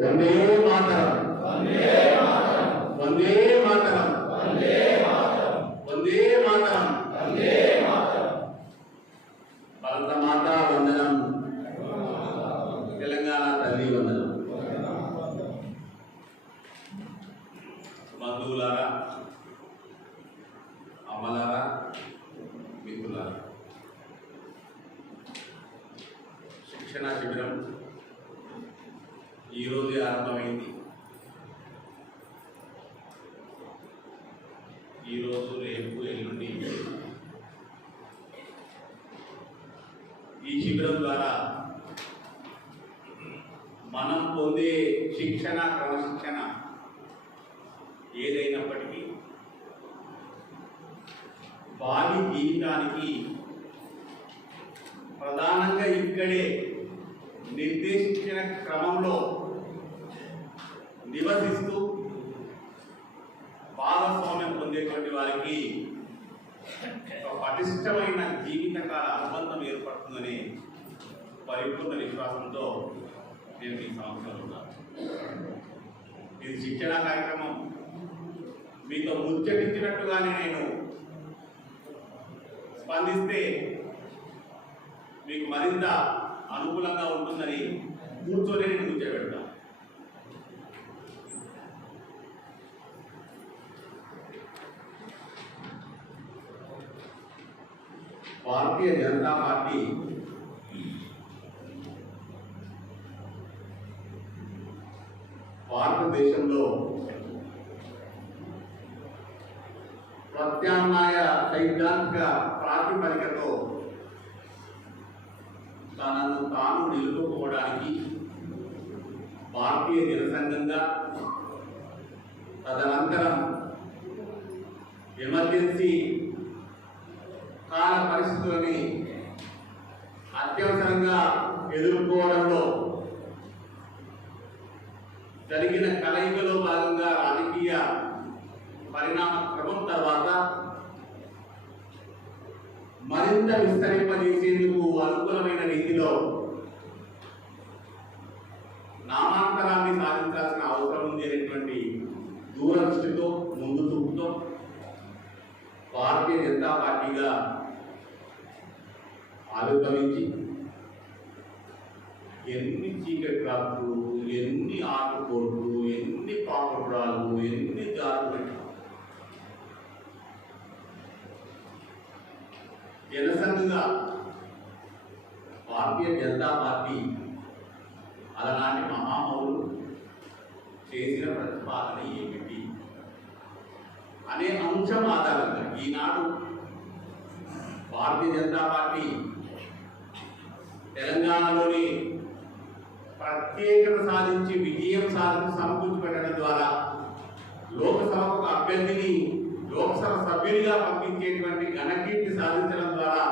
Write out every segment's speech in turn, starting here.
వందే మాతరం, వందే మాతరం, వందే మాతరం, వందే మాతరం, వందే మాతరం, వందే మాతరం. భారతమాత వందనం, తెలంగాణ తల్లి వందనం. బంధువులారా, అమ్మలారా, మిత్రులారా, శిక్షణ శిబిరం ఈరోజే ఆరంభమైంది. ఈరోజు, రేపు, ఎల్లుండి ఈ శిబిరం ద్వారా మనం పొందే శిక్షణ, క్రమశిక్షణ ఏదైనప్పటికీ వారి జీవితానికి ప్రధానంగా ఇక్కడే నిర్దేశించిన క్రమంలో నివసిస్తూ భాగస్వామ్యం పొందేటువంటి వారికి ఒక పటిష్టమైన జీవితకాల అనుబంధం ఏర్పడుతుందనే పరిపూర్ణ విశ్వాసంతో నేను ఈ సంవత్సరం ఉన్నాను. ఇది శిక్షణ కార్యక్రమం. మీతో ముచ్చటించినట్టుగానే నేను స్పందిస్తే మీకు మరింత అనుకూలంగా ఉంటుందని కూర్చొని నేను ముచ్చబెడతాను. భారతీయ జనతా పార్టీ భారతదేశంలో ప్రత్యామ్నాయ సైద్ధాంతిక ప్రాతిపదికతో తనను తాను నిలుపుకోవడానికి భారతీయ జనసంఘంగా, తదనంతరం ఎమర్జెన్సీ కాల పరిస్థితులని అత్యవసరంగా ఎదుర్కోవడంలో జరిగిన కలయికలో భాగంగా రాజకీయ పరిణామ క్రమం తర్వాత మరింత విస్తరింపజేసేందుకు అనుకూలమైన రీతిలో నామాంతరాన్ని సాధించాల్సిన అవసరం ఉంది అనేటువంటి దూరదృష్టితో, ముందు చూపుతో భారతీయ జనతా పార్టీగా ఆవిర్భవించి ఎన్ని చీకటి రాత్రులు, ఎన్ని ఆటుపోట్లు, ఎన్ని పాపపురాలు, ఎన్ని దారులు, జనసంఘంగా భారతీయ జనతా పార్టీ అలాంటి మహామౌలు చేసిన ప్రతిపాదన ఏమిటి అనే అంశం ఆధారంగా ఈనాడు భారతీయ జనతా పార్టీ తెలంగాణలోని ప్రత్యేకత సాధించి విజయం సమకూర్చిపెట్టడం ద్వారా లోక్సభకు ఒక అభ్యర్థిని లోక్సభ సభ్యునిగా పంపించేటువంటి ఘనకీర్తి సాధించడం ద్వారా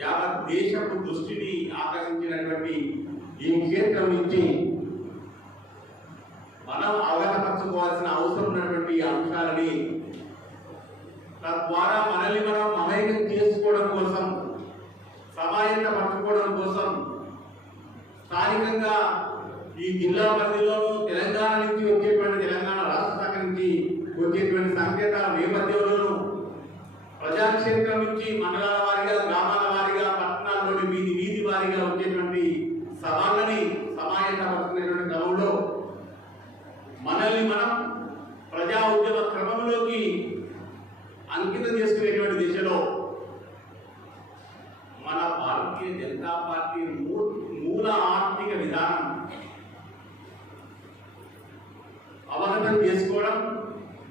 యావత్ దేశపు దృష్టిని ఆకర్షించినటువంటి ఈ క్షేత్రం నుంచి మనం అవగతపరచుకోవాల్సిన అవసరం ఉన్నటువంటి అంశాలని తద్వారా మనల్ని మనం మమేకం చేసుకోవడం కోసం, సమాయత్తపరచుకోవడం కోసం స్థానికంగా ఈ జిల్లా పరిధిలోనూ తెలంగాణ నుంచి వచ్చేటువంటి, తెలంగాణ రాష్ట్ర శాఖ నుంచి వచ్చేటువంటి సంకేతాల నేపథ్యంలోనూ ప్రజాక్షేత్రం నుంచి మండలాల వారీగా, గ్రామాల వారీగా, పట్టణాల్లోని వీధి వారీగా వచ్చేటువంటి సవాళ్ళని సమాయత్తపరుచుకునేటువంటి క్రమంలో మనల్ని మనం ప్రజా ఉద్యమ క్రమంలోకి అంకితం చేసుకునేటువంటి దిశలో మన భారతీయ జనతా పార్టీ మూల ఆర్థిక విధానం అవగతం చేసుకోవడం,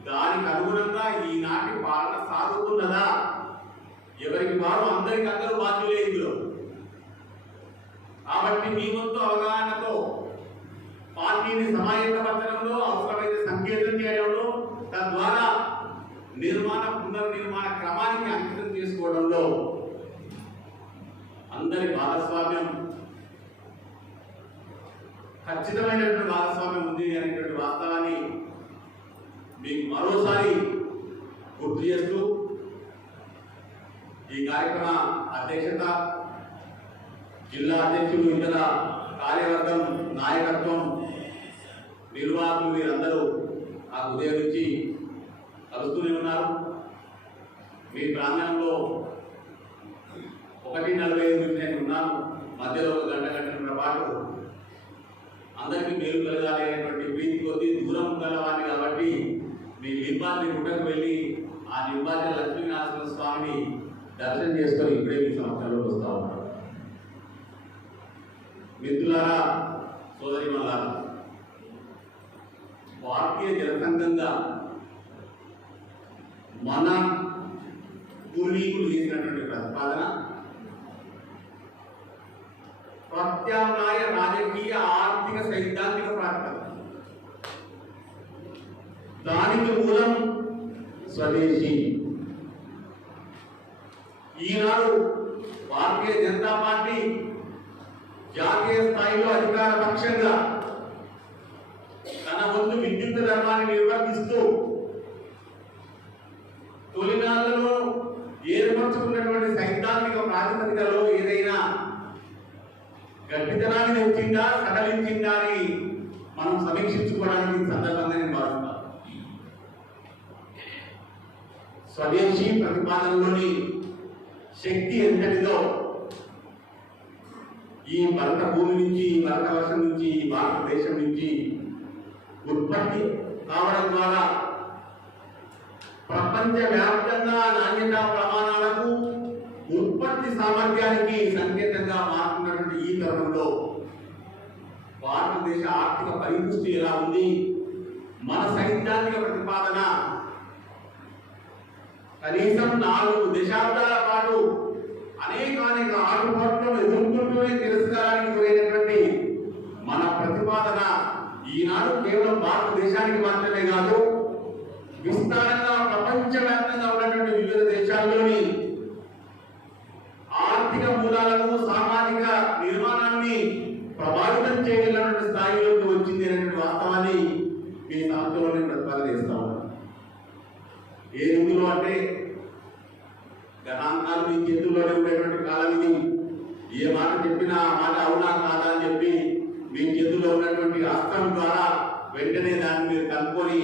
దానికి అనుగుణంగా ఈనాటి పాలన సాగుతున్నదా, ఎవరికి వారు అందరూ బాధ్యులే ఇందులో. కాబట్టి మీ వంతు అవగాహనతో పార్టీని సమాయత్తపరచడంలో, అవసరమైతే సంకేతం చేయడంలో, తద్వారా పునర్నిర్మాణ క్రమానికి అంకితం చేసుకోవడంలో అందరి భాగస్వామ్యం, ఖచ్చితమైనటువంటి భాగస్వామ్యం ఉంది అనేటువంటి వాస్తవాన్ని మీకు మరోసారి గుర్తు చేస్తూ ఈ కార్యక్రమ అధ్యక్షత జిల్లా అధ్యక్షులు, ఇతర కార్యవర్గం, నాయకత్వం నిర్వాహకులు వీరందరూ ఆ ఉదయం నుంచి కలుస్తూనే ఉన్నారు. మీ ప్రాంగణంలో 1:45 నేను ఉన్నాను. మధ్యలో ఒక గంటన్నర పాటు అందరికీ మేలు కలగాలి అనేటువంటి ప్రీతి కొద్ది దూరం గలవాడిని కాబట్టి మీ లింబాద్రి గుట్టకు వెళ్ళి ఆ లింబాద్రి లక్ష్మీనరసింహ స్వామిని దర్శనం చేసుకొని ఇప్పుడే మీ సంవత్సరంలో వస్తూ ఉంటారు. మిత్రులారా, సోదరిమల్లారా, భారతీయ జనసంఘంగా మన పూర్వీకులు చేసినటువంటి ప్రతిపాదన ప్రత్యామ్నాయ రాజకీయ ఆర్థిక సైద్ధాంతిక ప్రాతిపదిక. దానికి మూలం స్వదేశీ. ఈనాడు భారతీయ జనతా పార్టీ జాతీయ స్థాయిలో అధికార పక్షంగా తన వంతు విద్యుత్ ధర్మాన్ని నిర్వర్తిస్తూ తొలినాళ్లలో ఏర్పరచుకున్నటువంటి సైద్ధాంతిక ప్రాతిపదికలో ఏదైనా గట్టితనాన్ని తెచ్చిందా, సడలించిందా అని మనం సమీక్షించుకోవడానికి సందర్భంగా నేను భావిస్తాను. స్వదేశీ ప్రతిపాదనలోని శక్తి ఎంతటిదో ఈ భరత భూమి నుంచి, ఈ భరతవర్షం నుంచి, ఈ భారతదేశం నుంచి ఉత్పత్తి కావడం ద్వారా ప్రపంచవ్యాప్తంగా నాణ్యతా ప్రమాణాలకు, ఉత్పత్తి సామర్థ్యానికి సంకేతంగా మారుతున్నటువంటి ఈ తరుణంలో భారతదేశ ఆర్థిక పరిపుష్టి ఎలా ఉంది, మన సైద్ధాంతిక ప్రతిపాదన కనీసం 4 దశాబ్దాల పాటు అనేక ఆటుపాట్లను ఎదుర్కొంటూనే తిరస్కారానికి పోయినటువంటి మన ప్రతిపాదన ఈనాడు కేవలం భారతదేశానికి మాత్రమే కాదు, విస్తారంగా ప్రపంచవ్యాప్తంగా ఉన్నటువంటి వివిధ దేశాల్లోని ఆర్థిక మూలాలను, సామాజిక నిర్మాణాన్ని ప్రభావితం చేయగలిగినటువంటి స్థాయిలోకి వచ్చింది అనేటువంటి వాస్తవాన్ని మీ సంస్థలో నేను ప్రతిపాదన చేస్తా ఉన్నాను. ఏ రీతిలో అంటే గణాంకాలు మీ చేతుల్లోనే ఉండేటువంటి కాలం ఇది. ఏ మాట చెప్పినా ఆ మాట అవునా కాదా అని చెప్పి మీ చేతుల్లో ఉన్నటువంటి హస్తం ద్వారా వెంటనే దాన్ని మీరు కనుక్కొని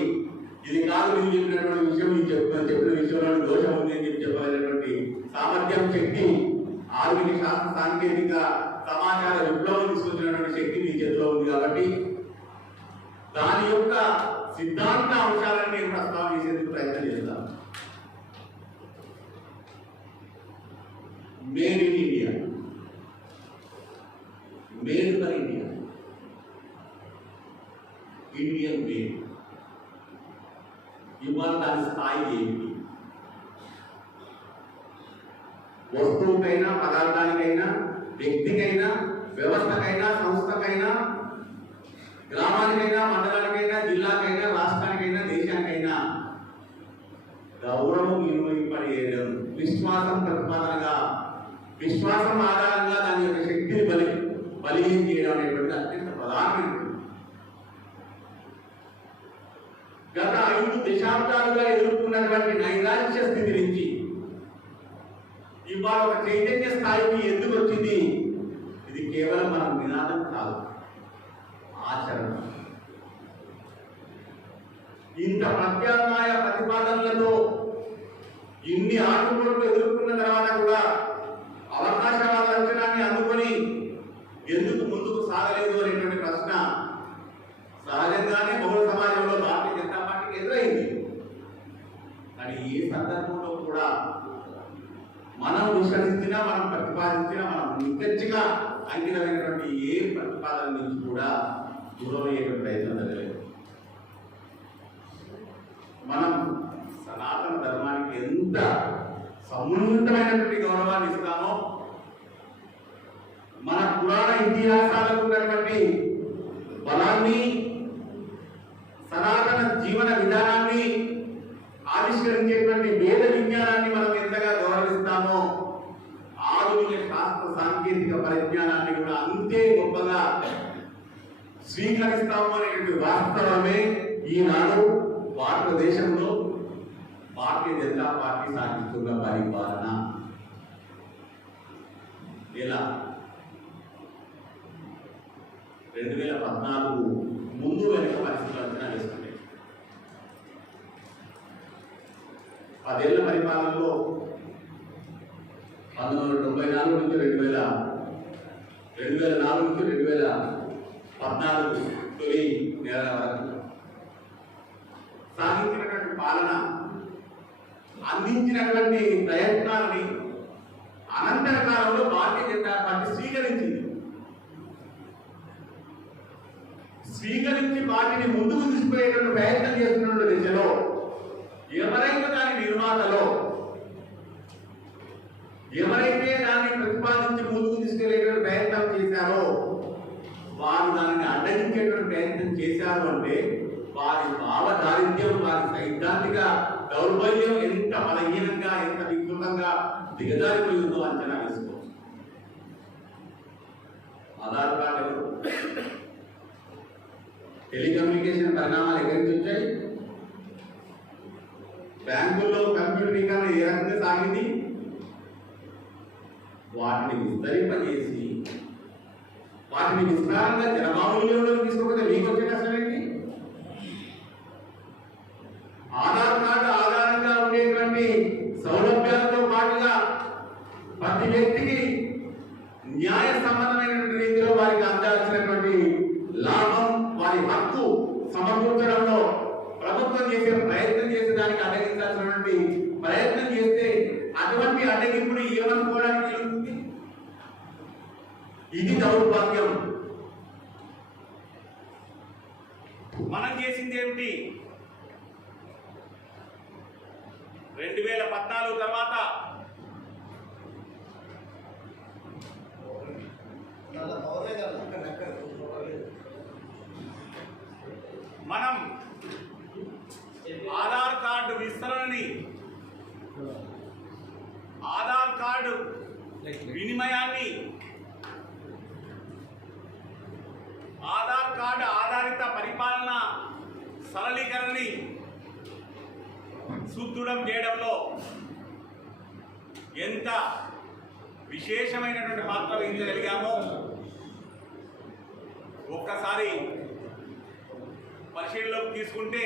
ఇది కాదు మీరు చెప్పినటువంటి విషయం, మీరు చెప్పిన విషయంలో దోషం ఉంది అని చెప్పి చెప్పలేనటువంటి సామర్థ్యం, శక్తి, ఆధునిక శాస్త్ర సాంకేతిక సమాచార విప్లవం తీసుకొచ్చినటువంటి శక్తి మీ చేతిలో ఉంది. కాబట్టి దాని యొక్క సిద్ధాంత అంశాలను నేను ప్రస్తావన చేసేందుకు ప్రయత్నం చేస్తాను. Made in India, made for India, Indian made. ఇవాళ దాని స్థాయి ఏమిటి? వస్తువుకైనా, పదార్థానికైనా, వ్యక్తికైనా, వ్యవస్థకైనా, సంస్థకైనా, గ్రామానికైనా, మండలానికైనా, జిల్లాకైనా, రాష్ట్రానికైనా, దేశానికైనా గౌరవం ఇనుమపడేయడం, విశ్వాసం ప్రతిపాదనగా, విశ్వాసం ఆధారంగా దాని యొక్క శక్తిని బలీయం చేయడం అనేటువంటి అత్యంత ప్రధానమైనది. గత 5 దశాబ్దాలుగా ఎదుర్కొన్నటువంటి నైరాశ్య స్థితి నుంచి ఇవాళ ఒక చైతన్య స్థాయికి ఎందుకు వచ్చింది? ఇది కేవలం మన నినాదం కాదు, ఆచరణ. ఇంత ప్రత్యామ్నాయ ప్రతిపాదనలతో ఇన్ని ఆటుపోట్లు ఎదుర్కొన్న తర్వాత కూడా అవకాశవాద లక్షణాన్ని అందుకొని ఎందుకు ముందుకు సాగలేదు అనేటువంటి ప్రశ్న సహజంగానే బహుళ సమాజంలో భారతీయ జనతా పార్టీకి ఎదురైంది. కానీ ఈ సందర్భంలో కూడా మనం విశ్వసించినా, మనం ప్రతిపాదించినా, మనం నిక్కచ్చిగా అంకితమైనటువంటి ఏ ప్రతిపాదన నుంచి కూడా దూరం అయ్యేటువంటి ప్రయత్నం జరగలేదు. మనం సనాతన ధర్మానికి ఎంత సమున్నతమైనటువంటి గౌరవాన్ని ఇస్తామో, మన పురాణ ఇతిహాసాలకు ఉన్నటువంటి బలాన్ని, సనాతన జీవన విధానాన్ని ఆవిష్కరించేటువంటి వేద విజ్ఞానాన్ని మనం ఎంతగా గౌరవిస్తామో, ఆధునిక శాస్త్ర సాంకేతిక పరిజ్ఞానాన్ని కూడా అంతే గొప్పగా స్వీకరిస్తాము అనేటువంటి వాస్తవమే ఈనాడు భారతదేశంలో భారతీయ జనతా పార్టీ సాగిస్తున్న పరిపాలన. ఇలా 2014 ముందు వెనుక పరిస్థితులు అంచనా వేసుకుంటే 10 ఏళ్ల పరిపాలనలో 1994 నుంచి 2004 నుంచి 2014 తొలి నెలల వరకు సాగించినటువంటి పాలన అందించినటువంటి ప్రయత్నాలని అనంతర కాలంలో భారతీయ జనతా పార్టీ స్వీకరించి పార్టీని ముందుకు తీసుకుపోయేటువంటి ప్రయత్నం చేస్తున్న దిశలో ఎవరైతే దాని నిర్మాతలో ఎవరైతే దాన్ని ప్రతిపాదించి ముందుకు తీసుకెళ్లేటువంటి ప్రయత్నం చేశారో వారు దానిని అడ్డగించేటువంటి ప్రయత్నం చేశారు అంటే వారి భావదారిద్ర్యం వారి సైద్ధాంతిక దౌర్బల్యం ఎంత బలహీనంగా ఎంత వికృతంగా దిగజారిపోయిందో అంచనా వేసుకోవచ్చు. ఆధార్ కార్డు ఎవరు? టెలికమ్యూనికేషన్ పరిణామాలు ఎక్కడి నుంచి వచ్చాయి? బ్యాంకుల్లో కంప్యూటరీకరణ ఏ రకంగా సాగింది? వాటిని విస్తరింపజేసి వాటిని విస్తారంగా జనమామూల్యంలోకి తీసుకుపోతే మీకు వచ్చే కష్టం ఏంటి? ఆధార్ కార్డు ఆధారంగా ఉండేటువంటి సౌలభ్యాలతో పాటుగా ప్రతి వ్యక్తికి న్యాయ సంబంధమైనటువంటి రీతిలో వారికి అందాల్సినటువంటి లాభం వారి హక్కు సమకూర్చడంలో ప్రభుత్వం చేసే ప్రయత్నం చేసే దానికి అడ్డగించాల్సినటువంటి ప్రయత్నం చేస్తే అటువంటి అడ్డగింపుని ఏమనుకోవడానికి జరుగుతుంది? ఇది దౌర్భాగ్యం. మనం చేసింది ఏమిటి? 2014 తర్వాత మనం ఆధార్ కార్డు విస్తరణని ఆధార్ కార్డు వినిమయాన్ని ఆధార్ కార్డు ఆధారిత పరిపాలన సరళీకరణని సుదృఢం చేయడంలో ఎంత విశేషమైనటువంటి పాత్ర వహించగలిగామో ఒక్కసారి పరిశీలనలోకి తీసుకుంటే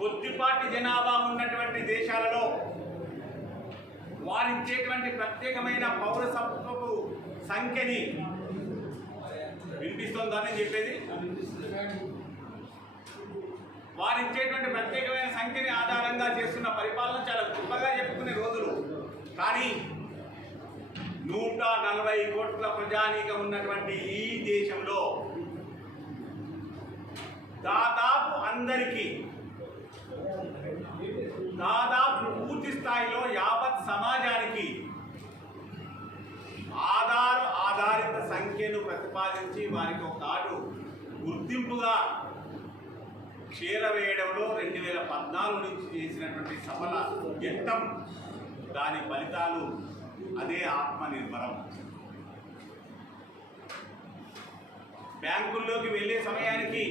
కొద్దిపాటి జనాభా ఉన్నటువంటి దేశాలలో వారిచ్చేటువంటి ప్రత్యేకమైన పౌరసత్వపు సంఖ్యని వినిపిస్తుందని చెప్పేది వారిచ్చేటువంటి ప్రత్యేకమైన సంఖ్యని ఆధారంగా చేస్తున్న పరిపాలన చాలా గొప్పగా చెప్పుకునే రోజులు. కానీ 140 కోట్ల ప్రజానీకం ఉన్నటువంటి ఈ దేశంలో దాదాపు అందరికీ దాదాపు పూర్తి స్థాయిలో యావత్ సమాజానికి ఆధారిత సంఖ్యను ప్రతిపాదించి వారికి ఒక నాడు గుర్తింపుగా చేరవేయడంలో 2014 నుంచి చేసినటువంటి సఫల యత్నం దాని ఫలితాలు అదే ఆత్మనిర్భరం. బ్యాంకుల్లోకి వెళ్ళే సమయానికి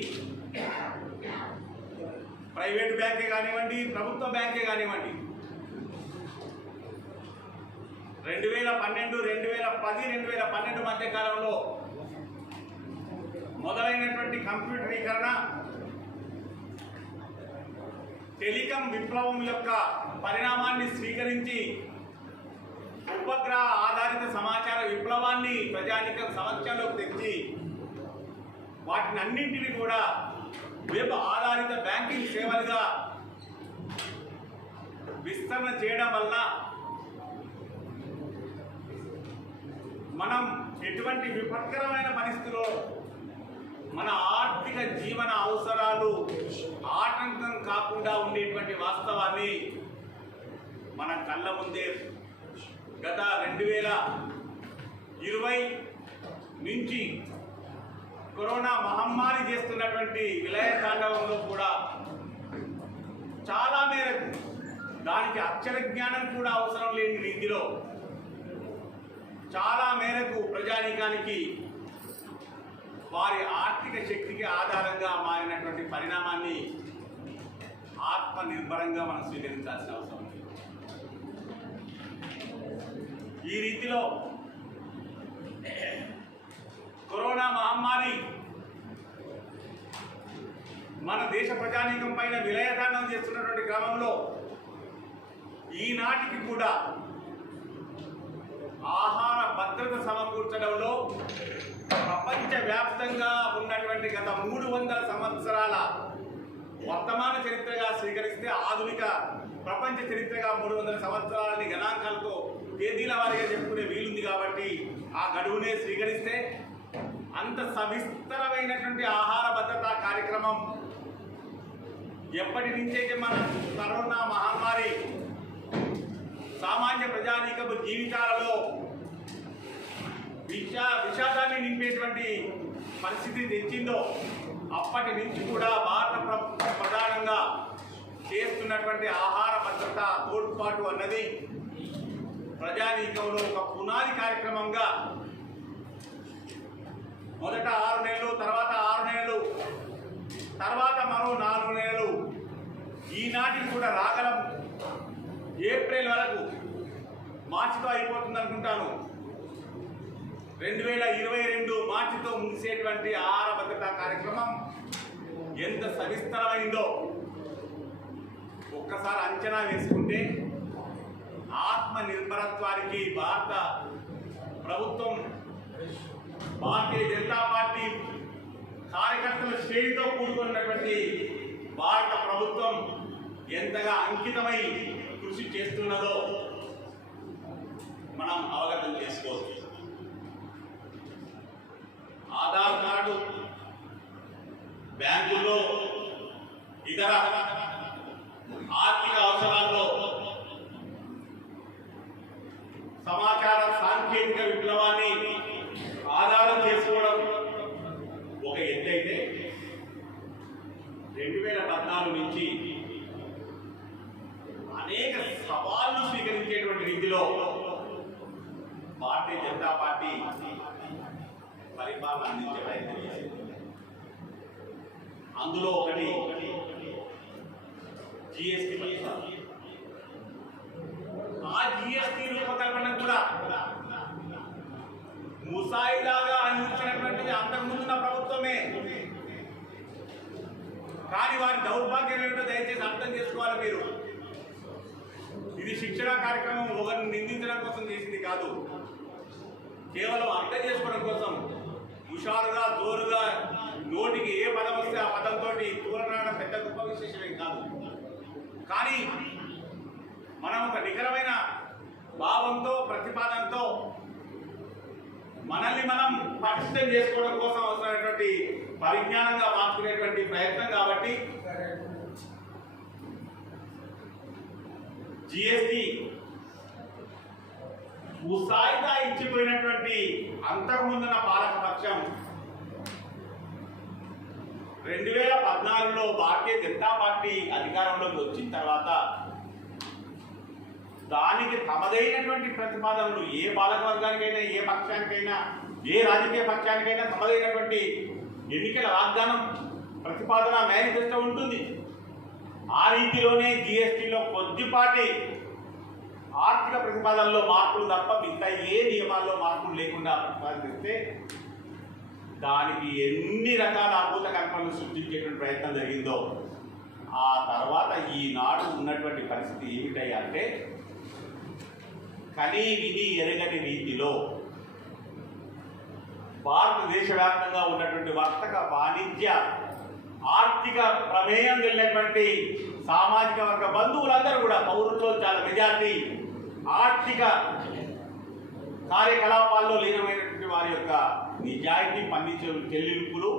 ప్రైవేట్ బ్యాంకే కానివ్వండి ప్రభుత్వ బ్యాంకే కానివ్వండి 2012, 2010, 2012 మధ్య కాలంలో మొదలైనటువంటి కంప్యూటరీకరణ టెలికాం విప్లవం యొక్క పరిణామాన్ని స్వీకరించి ఉపగ్రహ ఆధారిత సమాచార విప్లవాన్ని ప్రజానికం సమక్షంలోకి తెచ్చి వాటిని అన్నింటినీ కూడా వెబ్ ఆధారిత బ్యాంకింగ్ సేవలుగా విస్తరణ చేయడం వల్ల మనం ఎటువంటి విపత్కరమైన పరిస్థితుల్లో మన ఆర్థిక జీవన అవసరాలు ఆటంకం కాకుండా ఉండేటువంటి వాస్తవాన్ని మన కళ్ళ ముందే గత 2020 నుంచి కరోనా మహమ్మారి చేస్తున్నటువంటి విలయ తాండవంలో కూడా చాలా మేరకు దానికి అక్షర జ్ఞానం కూడా అవసరం లేని రీతిలో చాలా మేరకు ప్రజానీకానికి వారి ఆర్థిక శక్తికి ఆధారంగా మారినటువంటి పరిణామాన్ని ఆత్మనిర్భరంగా మనం స్వీకరించాల్సిన అవసరం ఉంది. ఈ రీతిలో కరోనా మహమ్మారి మన దేశ ప్రజానీకం పైన విలయదానం చేస్తున్నటువంటి క్రమంలో ఈనాటికి కూడా ఆహార భద్రత సమకూర్చడంలో ప్రపంచవ్యాప్తంగా ఉన్నటువంటి గత 300 సంవత్సరాల వర్తమాన చరిత్రగా స్వీకరిస్తే ఆధునిక ప్రపంచ చరిత్రగా 300 సంవత్సరాలని గణాంకాలతో తేదీల వారీగా చెప్పుకునే వీలుంది కాబట్టి ఆ గడువునే స్వీకరిస్తే అంత సవిస్తరమైనటువంటి ఆహార భద్రతా కార్యక్రమం ఎప్పటి నుంచైతే మన కరోనా మహమ్మారి సామాన్య ప్రజానీకపు జీవితాలలో విషాదాన్ని నింపేటువంటి పరిస్థితి తెచ్చిందో అప్పటి నుంచి కూడా భారత ప్రధానంగా చేస్తున్నటువంటి ఆహార భద్రత తోడ్పాటు అన్నది ప్రజానీకంలో ఒక పునాది కార్యక్రమంగా మొదట 6 నెలలు, తర్వాత 6 నెలలు, తర్వాత మరో 4 నెలలు, ఈనాటికి కూడా రాగలం ఏప్రిల్ వరకు, మార్చితో అయిపోతుంది అనుకుంటాను. 2022 మార్చితో ముగిసేటువంటి ఆహార భద్రతా కార్యక్రమం ఎంత సవిస్తరమైందో ఒక్కసారి అంచనా వేసుకుంటే ఆత్మ నిర్భరత్వానికి భారత ప్రభుత్వం, భారతీయ జనతా పార్టీ కార్యకర్తల శ్రేణితో కూడుకున్నటువంటి భారత ప్రభుత్వం ఎంతగా అంకితమై కృషి చేస్తున్నదో మనం అవగతం చేసుకోవచ్చు. ఆధార్ కార్డు, బ్యాంకుల్లో, ఇతర ఆర్థిక అవసరాల్లో సమాచార సాంకేతిక విప్లవాన్ని ఆధారం చేసుకోవడం ఒక ఎత్తైతే 2014 నుంచి అనేక సవాళ్లు స్వీకరించేటువంటి రీతిలో భారతీయ జనతా పార్టీ పరిపాలన అందించే ప్రయత్నం చేసింది. అందులో ఒకటి జిఎస్టీ పరిపాలన. ఆ జిఎస్టీ రూపకల్పన కూడా ముసాయిదాగా అందించినటువంటిది అంతకుముందున్న ప్రభుత్వమే. కానీ వారి దౌర్భాగ్యం ఏమిటో దయచేసి అర్థం చేసుకోవాలి మీరు. ఇది శిక్షణ కార్యక్రమం ఒకరిని నిందించడం కోసం చేసింది కాదు, కేవలం అర్థం చేసుకోవడం కోసం. హుషారుగా, జోరుగా నోటికి ఏ పదం వస్తే ఆ పదంతో తూలనాడడం పెద్ద గొప్ప విశేషమేం కాదు. కానీ మనం ఒక నికరమైన భావంతో, ప్రతిపాదనతో మనల్ని మనం పటిష్టం చేసుకోవడం కోసం అవసరమైనటువంటి పరిజ్ఞానంగా మార్చుకునేటువంటి ప్రయత్నం కాబట్టి జిఎస్టీ ముసాయిదా ఇచ్చిపోయినటువంటి అంతకుముందున్న పాలకపక్షం 2014లో భారతీయ జనతా పార్టీ అధికారంలోకి వచ్చిన తర్వాత దానికి తమదైనటువంటి ప్రతిపాదనలు, ఏ పాలక వర్గానికైనా, ఏ పక్షానికైనా, ఏ రాజకీయ పక్షానికైనా తమదైనటువంటి ఎన్నికల వాగ్దానం, ప్రతిపాదన, మేనిఫెస్టో ఉంటుంది. ఆ రీతిలోనే జిఎస్టీలో కొద్దిపాటి ఆర్థిక ప్రతిపాదనలో మార్పులు తప్ప మిగతా ఏ నియమాల్లో మార్పులు లేకుండా ప్రతిపాదిస్తే దానికి ఎన్ని రకాల అద్భుత కల్పనలు సృష్టించేటువంటి ప్రయత్నం జరిగిందో ఆ తర్వాత ఈనాడు ఉన్నటువంటి పరిస్థితి ఏమిటయ్యా అంటే కనీ విని ఎరగని రీతిలో భారతదేశ వ్యాప్తంగా ఉన్నటువంటి వర్తక, వాణిజ్య, ఆర్థిక ప్రమేయం వెళ్ళినటువంటి సామాజిక వర్గ బంధువులందరూ కూడా పౌరుల్లో చాలా మెజారిటీ ఆర్థిక కార్యకలాపాల్లో లీనమైనటువంటి వారి యొక్క నిజాయితీ పన్ను చెల్లింపులు,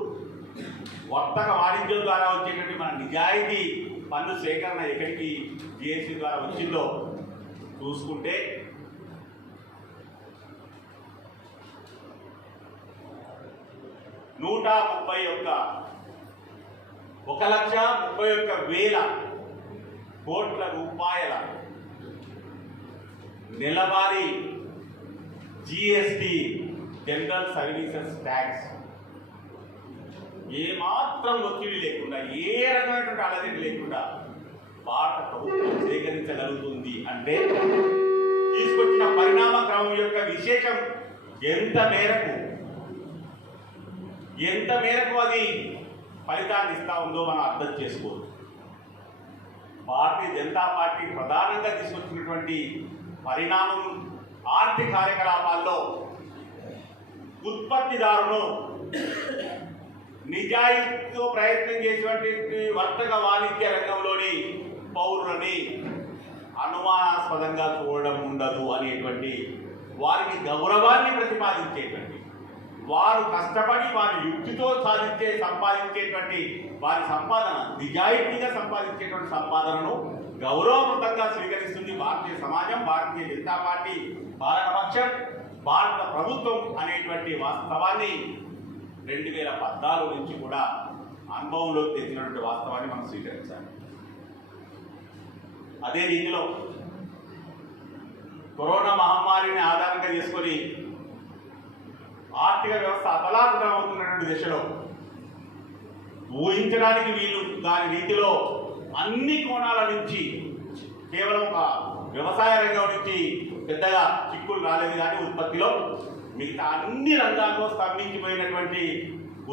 వర్తక వాణిజ్యం ద్వారా వచ్చేటువంటి మన నిజాయితీ పన్ను సేకరణ ఎక్కడికి జిఎస్టీ ద్వారా వచ్చిందో చూసుకుంటే $131,000 కోట్ల రూపాయల నెలవారీ జిఎస్టీ, జనరల్ సర్వీసెస్ ట్యాక్స్ ఏమాత్రం ఒత్తిడి లేకుండా, ఏ రకమైనటువంటి అలజడి లేకుండా భారత ప్రభుత్వం సేకరించగలుగుతుంది అంటే తీసుకొచ్చిన పరిణామ క్రమం యొక్క విశేషం ఎంత మేరకు అది ఫలితాన్ని ఇస్తా ఉందో మనం అర్థం చేసుకోవచ్చు. భారతీయ జనతా పార్టీ ప్రధానంగా తీసుకొచ్చినటువంటి పరిణామం ఆర్థిక కార్యకలాపాల్లో ఉత్పత్తిదారును నిజాయితీతో ప్రయత్నం చేసేటువంటి వర్తక వాణిజ్య రంగంలోని పౌరులని అనుమానాస్పదంగా చూడడం ఉండదు అనేటువంటి వారికి గౌరవాన్ని ప్రతిపాదించేటువంటి, వారు కష్టపడి వారి యుక్తితో సంపాదించేటువంటి వారి సంపాదన, నిజాయితీగా సంపాదించేటువంటి సంపాదనను గౌరవప్రదంగా స్వీకరిస్తుంది భారతీయ సమాజం, భారతీయ జనతా పార్టీ, పాలకపక్షం, భారత ప్రభుత్వం అనేటువంటి వాస్తవాన్ని 2014 నుంచి కూడా అనుభవంలోకి తెచ్చినటువంటి వాస్తవాన్ని మనం స్వీకరించాలి. అదే రీతిలో కరోనా మహమ్మారిని ఆధారంగా చేసుకొని ఆర్థిక వ్యవస్థ అతలాకుతలమవుతున్నటువంటి దశలో ఊహించడానికి వీలు దాని రీతిలో అన్ని కోణాల నుంచి కేవలం ఒక వ్యవసాయ రంగం నుంచి పెద్దగా చిక్కులు రాలేదు, కానీ ఉత్పత్తిలో మిగతా అన్ని రంగాల్లో స్తంభించిపోయినటువంటి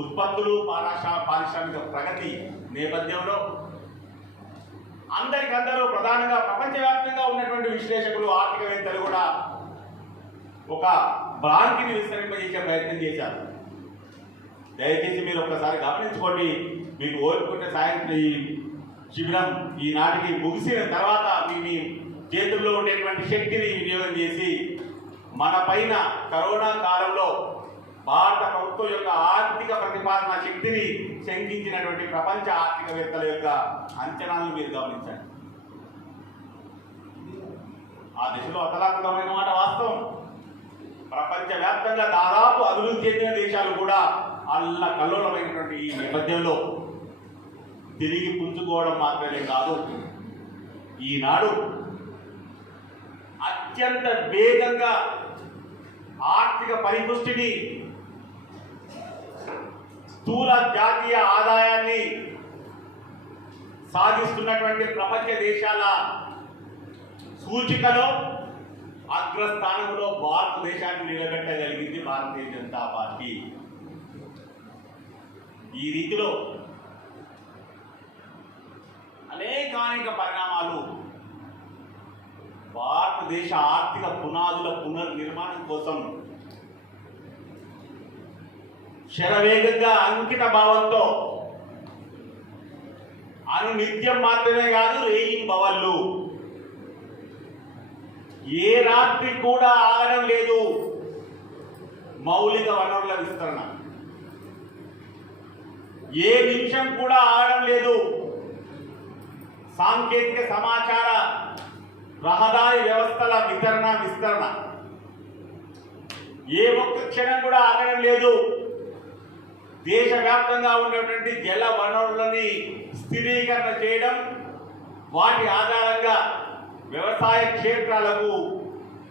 ఉత్పత్తులు, పారిశ్రామిక ప్రగతి నేపథ్యంలో అందరికందరూ ప్రధానంగా ప్రపంచవ్యాప్తంగా ఉన్నటువంటి విశ్లేషకులు, ఆర్థికవేత్తలు కూడా ఒక భ్రాంతిని విస్తరింపజేసే ప్రయత్నం చేశారు. దయచేసి మీరు ఒక్కసారి గమనించుకోండి. మీకు ఓర్పుకుంటే సాయంత్రం ఈ శిబిరం ఈనాటికి ముగిసిన తర్వాత మీ చేతుల్లో ఉండేటువంటి శక్తిని వినియోగం చేసి మన పైన కరోనా కాలంలో భారత ప్రభుత్వం యొక్క ఆర్థిక ప్రతిపాదన శక్తిని శంకించినటువంటి ప్రపంచ ఆర్థికవేత్తల యొక్క అంచనాలను మీరు గమనించండి. ఆ దిశలో అతలాకుతలమైన మాట వాస్తవం. ప్రపంచవ్యాప్తంగా దాదాపు అభివృద్ధి చెందిన దేశాలు కూడా అల్లకల్లోలమైనటువంటి ఈ నేపథ్యంలో తిరిగి పుంజుకోవడం మాత్రమే కాదు, ఈనాడు అత్యంత వేగంగా ఆర్థిక పరిపుష్టిని, స్థూల జాతీయ ఆదాయాన్ని సాధిస్తున్నటువంటి ప్రపంచ దేశాల సూచికలో అగ్రస్థానంలో భారతదేశాన్ని నిలబెట్టగలిగింది భారతీయ జనతా పార్టీ. ఈ రీతిలో అనేకానేక పరిణామాలు భారతదేశ ఆర్థిక పునాదుల పునర్నిర్మాణం కోసం శరవేగంగా అంకిత భావంతో అనునిత్యం మాత్రమే కాదు, రేయింబవళ్ళు ఏ రాత్రి కూడా ఆగడం లేదు. మౌలిక వనరుల విస్తరణ ఏ నిమిషం కూడా ఆగడం లేదు. సాంకేతిక సమాచార రహదారి వ్యవస్థల విస్తరణ ఏ ఒక్క క్షణం కూడా ఆగడం లేదు. దేశవ్యాప్తంగా ఉన్నటువంటి జల వనరులని స్థిరీకరణ చేయడం, వాటి ఆధారంగా వ్యవసాయ క్షేత్రాలకు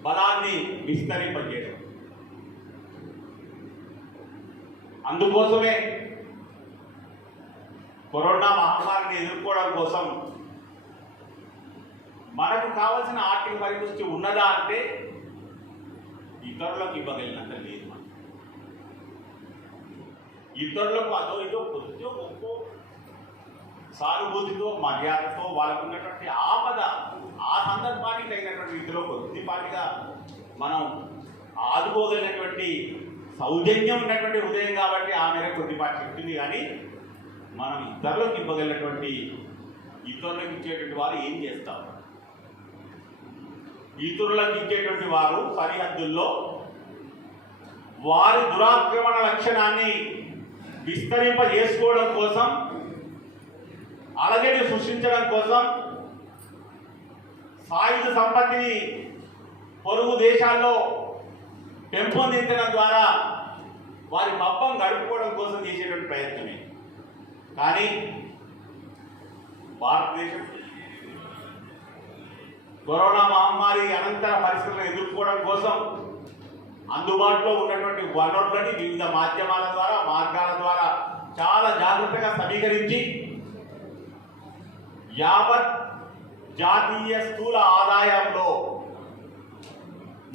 బలాన్ని విస్తరింపజేయడం. అందుకోసమే కరోనా మహమ్మారిని ఎదుర్కోవడం కోసం మనకు కావాల్సిన ఆర్థిక పరిపుష్టి ఉన్నదా అంటే ఇతరులకు ఇవ్వగలిగినంత లేదు. ఇతరులకు అదో ఇదో కొద్దిగా గొప్ప సానుభూతితో, మర్యాదతో వాళ్ళకు ఉన్నటువంటి ఆపద ఆ సందర్భానికి తగినటువంటి రీతిలో కొద్దిపాటిగా మనం ఆదుకోగలిగినటువంటి సౌజన్యం ఉన్నటువంటి హృదయం కాబట్టి ఆ మేరకు కొద్దిపాటి చెప్తుంది. కానీ మనం ఇతరులకు ఇవ్వగలిగినటువంటి, ఇతరులకు ఇచ్చేటువంటి వారు ఏం చేస్తారు? ఇతరులకు ఇచ్చేటువంటి వారు సరిహద్దుల్లో వారి దురాక్రమణ లక్షణాన్ని విస్తరింపజేసుకోవడం కోసం, అలజడి సృష్టించడం కోసం, సాయుధ సంపత్తిని పొరుగు దేశాల్లో పెంపొందించడం ద్వారా వారి పబ్బం గడుపుకోవడం కోసం చేసేటువంటి ప్రయత్నమే. కానీ భారతదేశం కరోనా మహమ్మారి అనంతర పరిస్థితులను ఎదుర్కోవడం కోసం అందుబాటులో ఉన్నటువంటి వనరులని వివిధ మాధ్యమాల ద్వారా, మార్గాల ద్వారా చాలా జాగ్రత్తగా సమీకరించి యావత్ జాతీయ స్థూల ఆదాయంలో,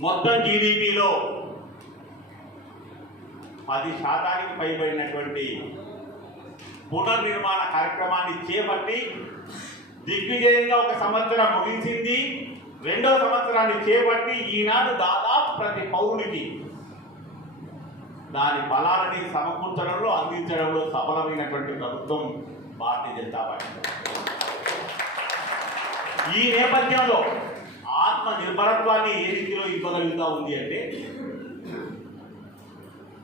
మొత్తం జీడిపిలో 10% పైబడినటువంటి పునర్నిర్మాణ కార్యక్రమాన్ని చేపట్టి దిగ్విజయంగా ఒక సంవత్సరం ముగించింది. రెండో సంవత్సరాన్ని చేపట్టి ఈనాడు దాదాపు ప్రతి పౌరునికి దాని ఫలాలని సమకూర్చడంలో అందించడంలో సఫలమైనటువంటి ప్రభుత్వం భారతీయ జనతా పార్టీ. ఈ నేపథ్యంలో ఆత్మ నిర్భరత్వాన్ని ఏ రీతిలో ఇవ్వగలుగుతా ఉంది అంటే,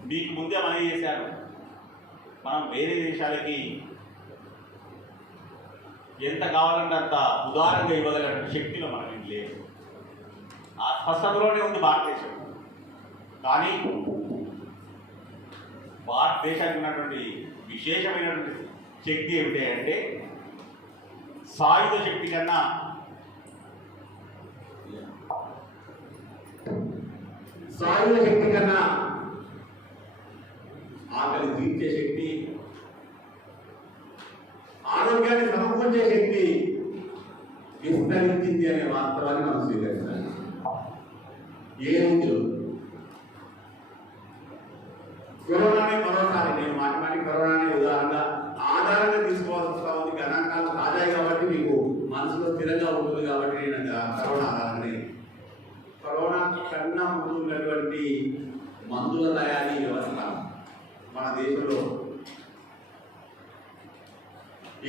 మీకు ముందే మనం చేశారు, మనం వేరే దేశాలకి ఎంత కావాలంటే అంత ఉదారంగా ఇవ్వగలిగిన శక్తిలో మనకి లేదు. ఆ స్పష్టతలోనే ఉంది భారతదేశం. కానీ భారతదేశానికి ఉన్నటువంటి విశేషమైనటువంటి శక్తి ఏమిటి అంటే, సాయుధ శక్తి కన్నా ఆకలి తీర్చే శక్తి, ఆరోగ్యాన్ని సమకూర్చే శక్తి విస్తరించింది అనే వాస్తవాన్ని మనం స్వీకరించాలి. ఏ రీతిలో కరోనానే మరోసారి, నేను మాటి కరోనానే ఉదాహరణ ఆధారంగా తీసుకోవాల్సి వస్తా ఉంది. గణాంకాలు తాజాయి కాబట్టి మీకు మనసులో స్థిరంగా ఉంటుంది కాబట్టి నేను కరోనా ఆధారంగానే, కరోనా కన్నా ముందు ఉన్నటువంటి మందుల తయారీ వ్యవస్థ మన దేశంలో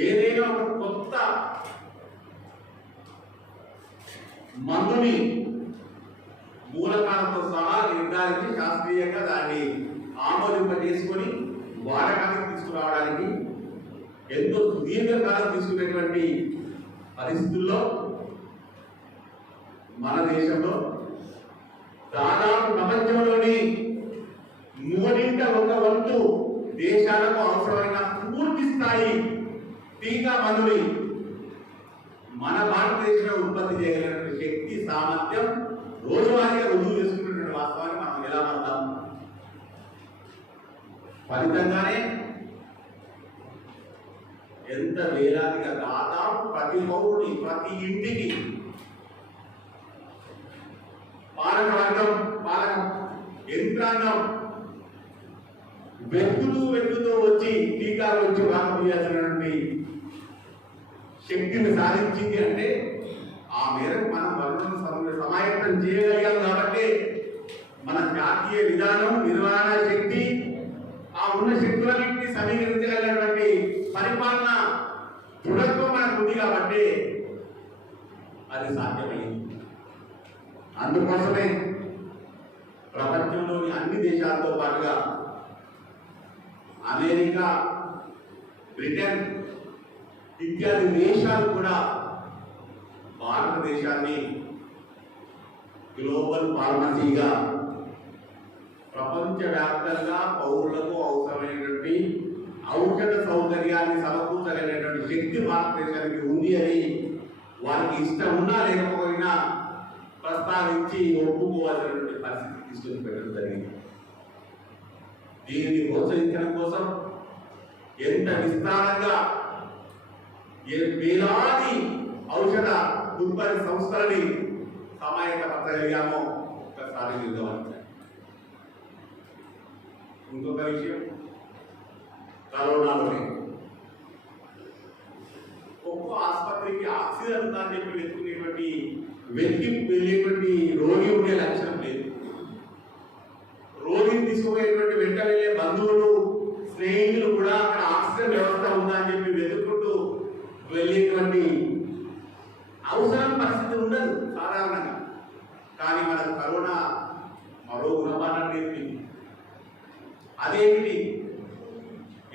ఏదైనా ఒక కొత్త మందుని మూలకాలతో సహా నిర్ధారించి శాస్త్రీయంగా దాన్ని ఆమోదింపజేసుకొని వాడకానికి తీసుకురావడానికి ఎంతో సుదీర్ఘకాలం తీసుకునేటువంటి పరిస్థితుల్లో మన దేశంలో దాదాపు ప్రపంచంలోని 1/3 దేశాలకు అవసరమైన పూర్తి స్థాయి టీకా మందుని మన భారతదేశంలో ఉత్పత్తి చేయగలిగిన శక్తి సామర్థ్యం రోజువారీగా రుజువు చేసుకున్నటువంటి వాస్తవాన్ని మనం ఎలా పడతాం. ఫలితంగానే ఎంత వేలాదిగా దాదాపు ప్రతి పౌరుని, ప్రతి ఇంటికి పాలకవర్గం, పాలక యంత్రాంగం వెతుకుతూ వచ్చి టీకాలు వచ్చి రాకపోయాల్సినటువంటి శక్తిని సాధించింది అంటే, ఆ మేరకు మనం వనరులను సమాయత్తం చేయగలిగాం కాబట్టి మన జాతీయ విధానం, నిర్వహణ శక్తి, ఆ ఉన్న శక్తులన్నింటినీ సమీకరించగలిగినటువంటి పరిపాలన దృఢత్వం మనకు ఉంది కాబట్టి అది సాధ్యమైంది. అందుకోసమే ప్రపంచంలోని అన్ని దేశాలతో పాటుగా అమెరికా, బ్రిటన్ ఇత్యాది దేశాలు కూడా భారతదేశాన్ని గ్లోబల్ ఫార్మసీగా, ప్రపంచవ్యాప్తంగా పౌరులకు అవసరమైనటువంటి ఔషధ సౌకర్యాన్ని సమకూర్చగలిగినటువంటి శక్తి భారతదేశానికి ఉంది అని వారికి ఇష్టం ఉన్నా లేకపోయినా ప్రస్తావించి ఒప్పుకోవాల్సినటువంటి పరిస్థితి తీసుకొని పెట్టడం జరిగింది. దీనిని ప్రోత్సహించడం కోసం ఎంత విస్తారంగా వేలాది ఔషధ ఉత్పత్తి సంస్థలని సమాయత్తపరచగలిగామో ఒకసారి నిర్గమనించాలి. ఇంకొక విషయం, కరోనాలోనే ఒక్కో ఆసుపత్రికి ఆక్సిజన్ ఉందా అని చెప్పి వెతికి వెళ్ళేటువంటి రోగి ఉండే లక్షణం లేదు. రోగిని తీసుకుపోయేటువంటి వెంట వెళ్ళే బంధువులు, స్నేహితులు కూడా అక్కడ ఆక్సిజన్ వ్యవస్థ ఉందా అని చెప్పి వెతుక్కుంటూ వెళ్ళేటువంటి అవసరం పరిస్థితి ఉండదు సాధారణంగా. కానీ మనకు కరోనా మరో గుణపాఠం నేర్పింది. అదేమిటి,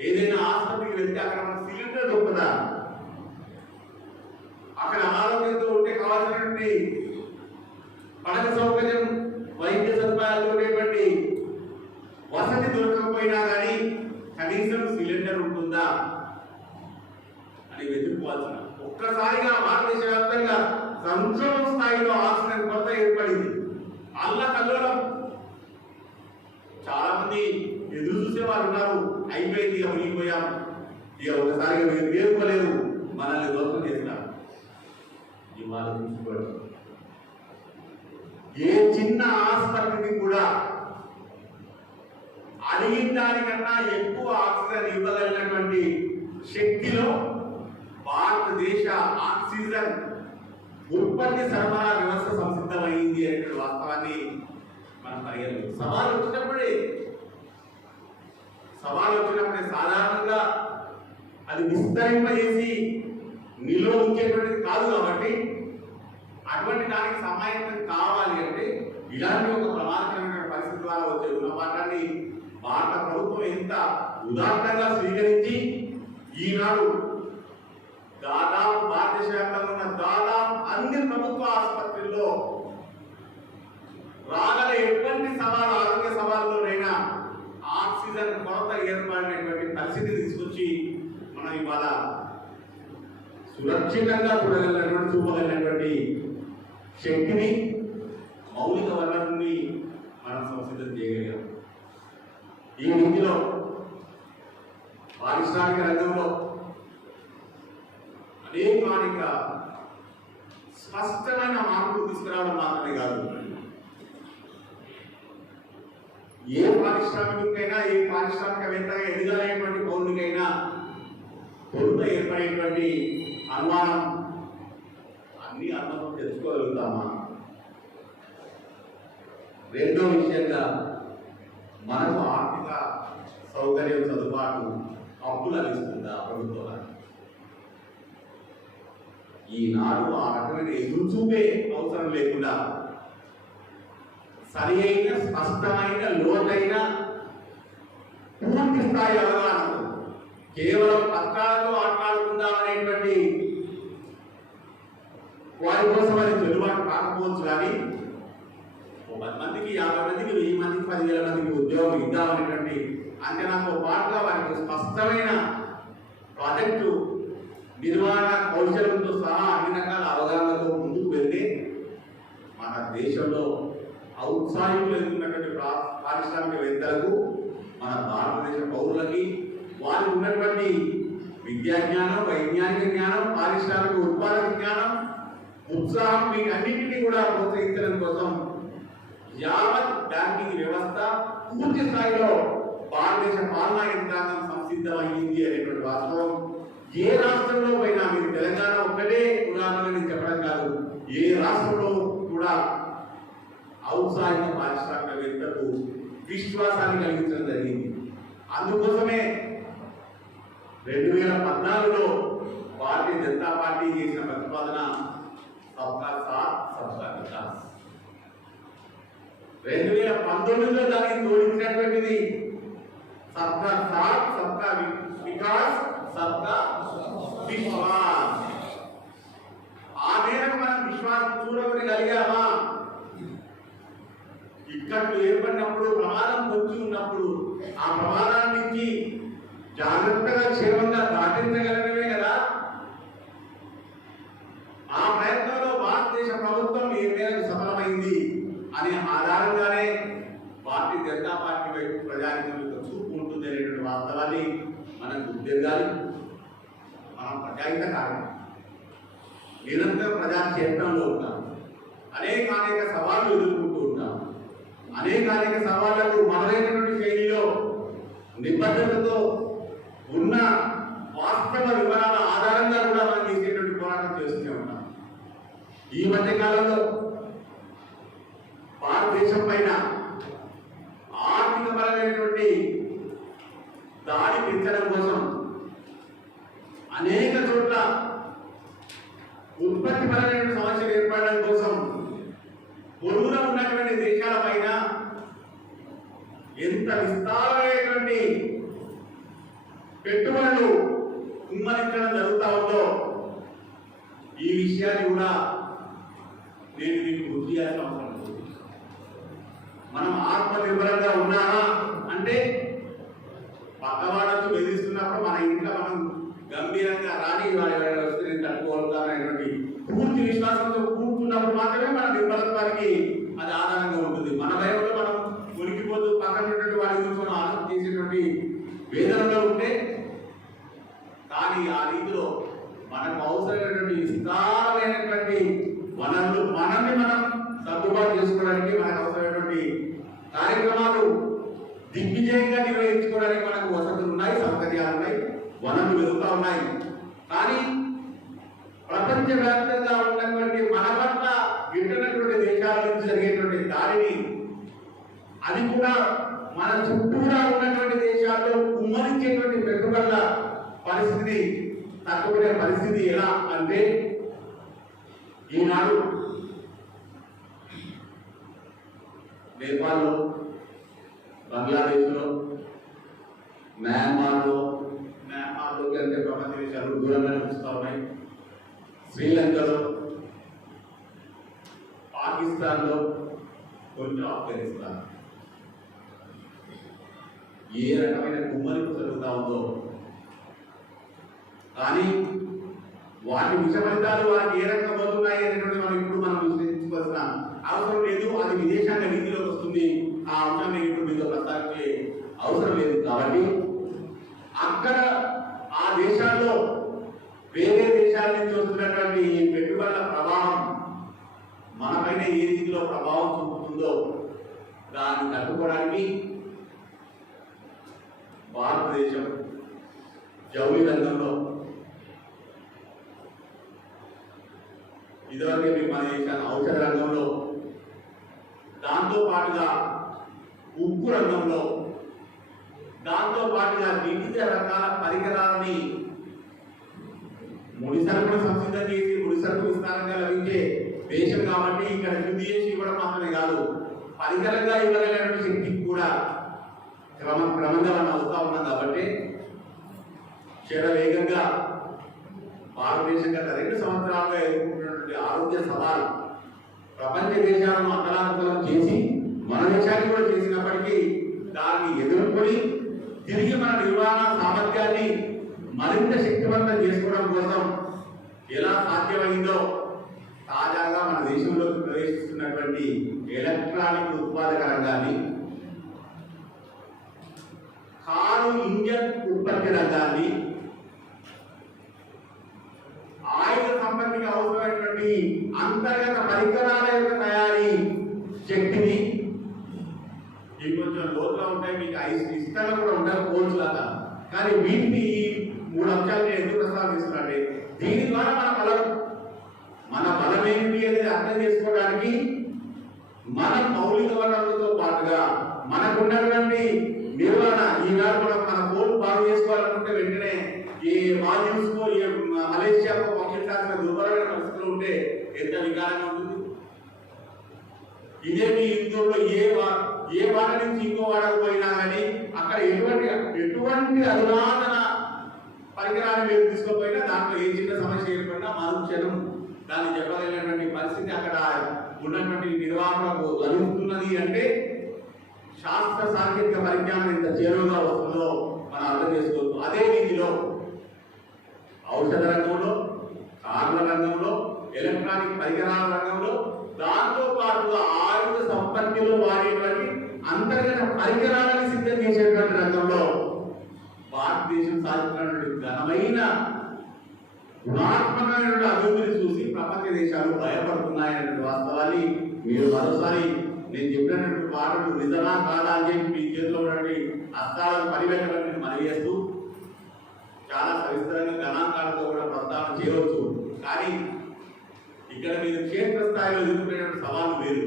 ఏదైనా ఆసుపత్రికి వెళ్తే అక్కడ మనకు సిలిండర్ దొరుకుతుందా, అక్కడ అనారోగ్యంతో ఉంటే కావాల్సినటువంటి పడక సౌకర్యం, వైద్య సదుపాయాలు ఉండేటువంటి వసతి దొరకకపోయినా కానీ కనీసం సిలిండర్ ఉంటుందా అని వెతుక్కోవాల్సిన, ఒక్కసారిగా భారతదేశ వ్యాప్తంగా సంక్షోభ స్థాయిలో ఆక్సిజన్ కొరత ఏర్పడింది. అల్లకల్లోలం చాలా మంది ఎదురు చూసే వారు ఉన్నారు. అయిపోయింది, ఇక మునిగిపోయాం, ఇక ఒకసారిగా మీరు వేరుకోలేదు, మనల్ని దోషం చేస్తారు. ఇవాళ చూసుకోవడం, ఏ చిన్న ఆసుపత్రికి కూడా అడిగిన దానికన్నా ఎక్కువ ఆక్సిజన్ ఇవ్వగలిగినటువంటి శక్తిలో భారతదేశ ఆక్సిజన్ ఉత్పత్తి సరఫరా వ్యవస్థ సంసిద్ధమైంది అనే వాస్తవాన్ని మనం పరిగణించాలి. సవాలు వచ్చినప్పుడే సాధారణంగా అది విస్తరింపజేసి నిల్వ ఉంచేటువంటిది కాదు. కాబట్టి అటువంటి దానికి సమాయత్తం కావాలి అంటే ఇలాంటి ఒక ప్రమాదకరమైన పరిస్థితి ద్వారా వచ్చే గుణపాఠాన్ని భారత ప్రభుత్వం ఎంత ఉదాత్తంగా స్వీకరించి ఈనాడు దాదాపు భారతదేశ వ్యాప్తంగా ఉన్న దాదాపు అన్ని ప్రభుత్వ ఆసుపత్రుల్లో రాగల ఎటువంటి ఆరోగ్య సవాళ్ళలోనైనా ఆక్సిజన్ కొరత ఏర్పడినటువంటి పరిస్థితి తీసుకొచ్చి మనం ఇవాళ సురక్షితంగా చూపగలిగినటువంటి శక్తిని, మౌలిక వనరుని మనం సంసిద్ధం చేయగలిగాం. ఈ రీతిలో పారిశ్రామిక రంగంలో అనేక స్పష్టమైన మార్పులు తీసుకురావడం మాత్రమే కాదు, ఏ పారిశ్రామికైనా ఏ పారిశ్రామికవేత్తగా ఎదగలేనటువంటి పౌరునికైనా కొరత ఏర్పడేటువంటి అనుమానం అన్ని అనుభవం తెచ్చుకోగలుగుతామా? రెండో విషయంగా మనకు ఆర్థిక సౌకర్యం సదుపాటు అప్పులు అందిస్తుందా ప్రభుత్వం? ఈనాడు ఆ రకమైన ఎదురుచూపే అవసరం లేకుండా సరి అయిన స్పష్టమైన లోతైన పూర్తి స్థాయి అవగాహనతో కేవలం పత్రాలతో ఆటలాడుకుందాం అనేటువంటి వారి కోసం అది చెల్లుబాటు కాకపోవచ్చు. కానీ 10 మందికి 50 మందికి 1000 మందికి 10,000 మందికి ఉద్యోగం ఇద్దామనేటువంటి అంచనాతో పాటుగా వారికి స్పష్టమైన ప్రాజెక్టు నిర్వహణ కౌశలంతో సహా అన్ని రకాల అవగాహనతో ముందుకు వెళ్తే మన దేశంలో ఔత్సాహికులు ఎదుర్కొన్నటువంటి పారిశ్రామికవేత్తలకు, మన భారతదేశ పౌరులకి వారికి ఉన్నటువంటి విద్యా జ్ఞానం, వైజ్ఞానిక జ్ఞానం, పారిశ్రామిక ఉత్పాదక జ్ఞానం, ఉత్సాహం వీటన్నింటినీ కూడా ప్రోత్సహించడం కోసం యావత్ బ్యాంకింగ్ వ్యవస్థ పూర్తి స్థాయిలో భారతదేశ పాలనా యంత్రాంగం సంసిద్ధమైంది అనేటువంటి వాస్తవం ఏ రాష్ట్రంలో పోయినా, మీరు తెలంగాణ ఒక్కటే ఉదాహరణగా నేను చెప్పడం కాదు, ఏ రాష్ట్రంలో కూడా ఔత్సాహిక పారిశ్రామికవేత్తలకు విశ్వాసాన్ని కలిగించడం జరిగింది. అందుకోసమే 2014లో భారతీయ జనతా పార్టీ చేసిన ప్రతిపాదన సబ్కా సాత్ సబ్కా వికాస్. 2019లో దానికి జోడించినటువంటిది సబ్కా సాత్ సబ్కా వికాస్ సబ్కా విశ్వాస్. ఆ మేరకు మనం విశ్వాసం చూడగలిగామా? ఇక్కట్లు ఏర్పడినప్పుడు, ప్రమాదం పొంచి ఉన్నప్పుడు ఆ ప్రమాదాన్ని నుంచి జాగ్రత్తగా క్షేమంగా దాటించగలగడమే కదా. ఆ ప్రయత్నంలో భారతదేశ ప్రభుత్వం ఏ మేరకు సఫలమైంది అనే ఆధారంగానే భారతీయ జనతా పార్టీ వైపు ప్రజానికం యొక్క చూపు ఉంటుంది అనేటువంటి వాస్తవాన్ని మనం గుర్తించాలి. మనం ప్రజాహిత కారణం, నిరంతరం ప్రజాక్షేత్రంలో ఉంటాం, అనేక సవాళ్లు ఎదుర్కొంటూ ఉంటాం. అనేక సవాళ్లకు మొదలైనటువంటి శైలిలో నిబద్ధతతో ఉన్న వాస్తవ వివరాల ఆధారంగా కూడా మనం చేసేటువంటి పోరాటం చేస్తూనే ఉంటాం. ఈ మధ్య కాలంలో భారతదేశం పైన ఆర్థికపరమైనటువంటి దాడి పెంచడం కోసం అనేక చోట్ల ఉత్పత్తిపరమైన సమస్యలు ఏర్పడడం కోసం పొరుగున ఉన్నటువంటి దేశాల పైన ఎంత విస్తారమైనటువంటి పెట్టుబడులు కుమ్మరించడం జరుగుతా ఉందో ఈ విషయాన్ని కూడా నేను మీకు గుర్తు చేయాల్సిన అవసరం ఉంది. మనం ఆత్మనిర్భరంగా ఉన్నామా అంటే పక్కవాళ్ళతో బెదిరిస్తున్నప్పుడు మన ఇంట్లో మనం గంభీరంగా రాని వారి వస్తే నేను తట్టుకోగలుగుతాననేటువంటి పూర్తి విశ్వాసంతో కూర్చున్నప్పుడు మాత్రమే మన నిర్భరత్వానికి అది ఆధారంగా ఉంటుంది. మన భయంలో మనం ఉనికిపోతూ పక్కన ఉన్నటువంటి వారి గురించి మనం ఆలోచన చేసేటువంటి వేదనలో ఉంటే, కానీ ఆ రీతిలో మనకు అవసరమైనటువంటి విస్తారమైనటువంటి వనరులు మనల్ని మనం సర్దుబాటు చేసుకోవడానికి, మనకు అవసరమైనటువంటి కార్యక్రమాలు దిగ్విజయంగా నిర్వహించుకోవడానికి మనకు వసతులు ఉన్నాయి, సౌకర్యాలు ఉన్నాయి, వనరులు ధరలు పెరుగుతూ ఉన్నాయి. కానీ ప్రపంచవ్యాప్తంగా ఉన్నటువంటి మన పట్ల గిట్టనటువంటి దేశాల నుంచి జరిగేటువంటి దాడిని అది కూడా మన చుట్టూరా ఉన్నటువంటి దేశాల్లో కుమ్మరించేటువంటి పెట్టుబడుల పరిస్థితిని తట్టుకునే పరిస్థితి ఎలా అంటే ఈనాడు నేపాల్లో, బంగ్లాదేశ్లో, మ్యాన్మార్లోకి అంటే ప్రపంచ దేశాలు దూరంగా చూస్తూ ఉన్నాయి, శ్రీలంకలో, పాకిస్తాన్లో, కొంచెం ఆఫ్ఘనిస్తాన్ ఏ రకమైన కుమ్మరింపు జరుగుతూ ఉందో. కానీ వాటి విష ఫలితాలు వారికి ఏ రకంగా పోతున్నాయి అనేటువంటి మనం విశ్లేషించుకోవాల్సిన అవసరం లేదు. అది విదేశాంగ నీతిలోకి వస్తుంది. ఆ అంశాన్ని ఇప్పుడు మీతో ప్రస్తావించే అవసరం లేదు. కాబట్టి అక్కడ ఆ దేశాల్లో వేరే దేశాల నుంచి వస్తున్నటువంటి పెట్టుబడుల ప్రభావం మనపైన ఏ రీతిలో ప్రభావం చూపుతుందో దాన్ని తట్టుకోవడానికి భారతదేశం జౌళి రంగంలో ఇదివరకే మీకు మన దేశాన్ని ఔషధ రంగంలో, దాంతో పాటుగా ఉక్కు రంగంలో, దాంతో పాటుగా వివిధ రకాల పరికరాలని ముడి సరుకును సంసిద్ధం చేసి ముడి సరుకు విస్తారంగా లభించే దేశం కాబట్టి ఇక్కడ శుద్ధి చేసి ఇవ్వడం మాత్రమే కాదు, పరికరంగా ఇవ్వగలిగిన శక్తికి కూడా క్రమంగా మనం వస్తూ ఉన్నాం. కాబట్టి వేగంగా భారతదేశం గత 2 సంవత్సరాలుగా ఎదుర్కొంటున్నటువంటి ఆరోగ్య సవాలు ప్రపంచ దేశాలను అతలాకుతలం చేసి మన దేశాన్ని కూడా చేసినప్పటికీ దాన్ని ఎదుర్కొని తిరిగి మన నిర్వహణ సామర్థ్యాన్ని మరింత శక్తివంతం చేసుకోవడం కోసం ఎలా సాధ్యమైందో తాజాగా మన దేశంలోకి ప్రవేశిస్తున్నటువంటి ఎలక్ట్రానిక్ ఉత్పాదక రంగాన్ని, కారు ఇంజన్ ఉత్పత్తి రంగాన్ని, ఆయుధ సంబంధికి అవసరమైనటువంటి అంతర్గత పరికరాల యొక్క తయారీ శక్తిని, ఇవి కొంచెం లోతుగా ఉంటాయి, మీకు ఇష్టంగా కూడా ఉంటాయి కోర్సు లాగా. కానీ వీటిని ఈ 3 అంశాలు నేను ఎందుకు ప్రస్తావిస్తున్నానంటే దీని ద్వారా మన బలం ఏంటి అనేది అర్థం చేసుకోవడానికి మన మౌలిక వనరులతో పాటుగా మనకున్నటువంటి నిర్వహణ, ఈనాడు మన ఫోన్ బాగు చేసుకోవాలనుకుంటే వెంటనే ఏ మాల్దీవ్స్కో ఏ మలేషియాకో పంపించాల్సిన దుర్భరమైన పరిస్థితులు ఉంటే ఎంత వికారంగా ఉంటుంది. ఇదే మీ ఇందులో ఏ వాడ నుంచి ఇంకో వాడకు పోయినా కానీ అక్కడ ఎటువంటి అధునాతన పరికరాన్ని మీరు తీసుకోపోయినా దాంట్లో ఏ చిన్న సమస్య ఏర్పడినా మరుక్షణం దాన్ని చెప్పగలిగినటువంటి పరిస్థితి అక్కడ ఉన్నటువంటి నిర్వాహకులకు లభిస్తున్నది. అంటే శాస్త్ర సాంకేతిక పరిజ్ఞానం ఎంత చేరువుగా వస్తుందో మనం అర్థం చేసుకోవచ్చు. అదే రీతిలో ఔషధ రంగంలో, కార్ల రంగంలో, ఎలక్ట్రానిక్ పరికరాల రంగంలో, దాంతో పాటుగా ఆయుధ సంపత్తిలో వాడేటువంటి అంతర్గత పరికరాలను సిద్ధం చేసేటువంటి రంగంలో భారతదేశం సాధించినటువంటి ఘనమైన గుణాత్మకమైనటువంటి అభివృద్ధిని చూసి ప్రపంచ దేశాలు భయపడుతున్నాయనే వాస్తవాన్ని మీరు మరోసారి నేను చెప్పినటువంటి పాటలు నిజమా కాదా అని చెప్పి మీ చేతిలో ఉన్నటువంటి అర్థాలను పరిగెట్టడానికి మనవి చేస్తూ చాలా సవిస్తరంగా గణాంకాలతో కూడా ప్రస్తావన చేయవచ్చు. కానీ ఇక్కడ మీరు క్షేత్రస్థాయిలో ఎదుర్కొనేటువంటి సవాలు వేరు.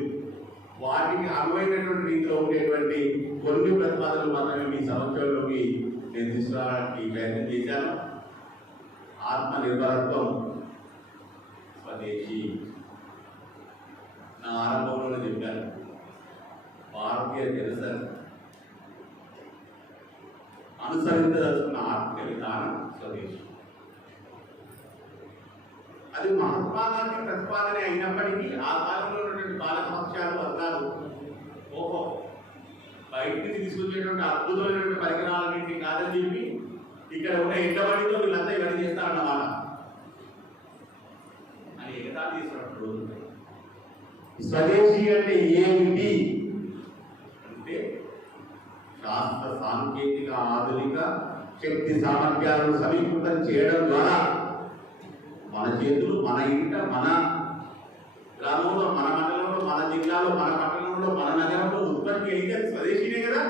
వాటికి అనువైనటువంటి రీతిలో ఉండేటువంటి కొన్ని ప్రతిపాదనలు మాత్రమే మీ సమస్యల్లోకి నేను తీసుకురావడానికి ప్రయత్నం చేశాను. ఆత్మనిర్భరత్వం, స్వదేశీ. నా ఆరంభంలోనే చెప్పాను, భారతీయ జనసంఘ అనుసరించదలుచుకున్న ఆర్థిక విధానం స్వదేశీ. అది మహాత్మా గాంధీ ప్రతిపాదన అయినప్పటికీ ఆ కాలంలో ఉన్నటువంటి పాలక పక్షాలు వర్గాలు ఓహో బయట నుంచి తీసుకొచ్చేటువంటి అద్భుతమైనటువంటి పరికరాలన్నింటినీ కాదని చెప్పి ఇక్కడ ఉన్న ఎండబడితో వీళ్ళంతా ఇవన్నీ చేస్తారన్నమాట అని ఎగతాళి చేసినప్పుడు స్వదేశీ అంటే ఏమిటి అంటే శాస్త్ర సాంకేతిక ఆధునిక శక్తి సామర్థ్యాలను సమీకృతం చేయడం ద్వారా మన చేతులు మన ఇంట, మన గ్రామంలో, మన మండలంలో, మన జిల్లాలో, మన పట్టణంలో, మన నగరంలో ఉత్పత్తి అయితే స్వదేశీనే కదా.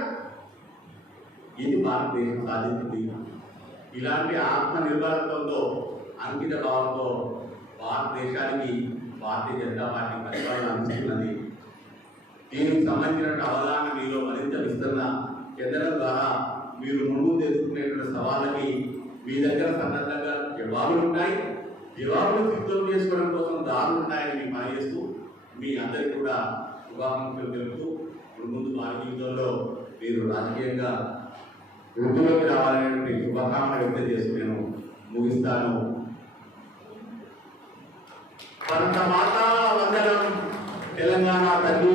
ఇది భారతదేశం సాధించింది. ఇలాంటి ఆత్మ నిర్భరత్వంతో అంకిత భావంతో భారతదేశానికి భారతీయ జనతా పార్టీ పరిపాలన అందిస్తున్నది. దీనికి సంబంధించిన అవగాహన మీలో మరింత విస్తరణ చెందడం ద్వారా మీరు ముందు తెచ్చుకునేటువంటి సవాళ్ళకి మీ దగ్గర సన్నద్ధంగా జవాబులు ఉంటాయి. జవాబులు సిద్ధం చేసుకోవడం కోసం దారులు ఉంటాయని మీకు పనిచేస్తూ మీ అందరికీ కూడా శుభాకాంక్షలు తెలుపుతూ ముందు వారి జీవితంలో మీరు రాజకీయంగా వృద్ధిలోకి రావాలనేటువంటి శుభాకాంక్షలు వ్యక్తం చేస్తూ నేను ముగిస్తాను. భారత మాతా వందనం. తెలంగాణ తల్లి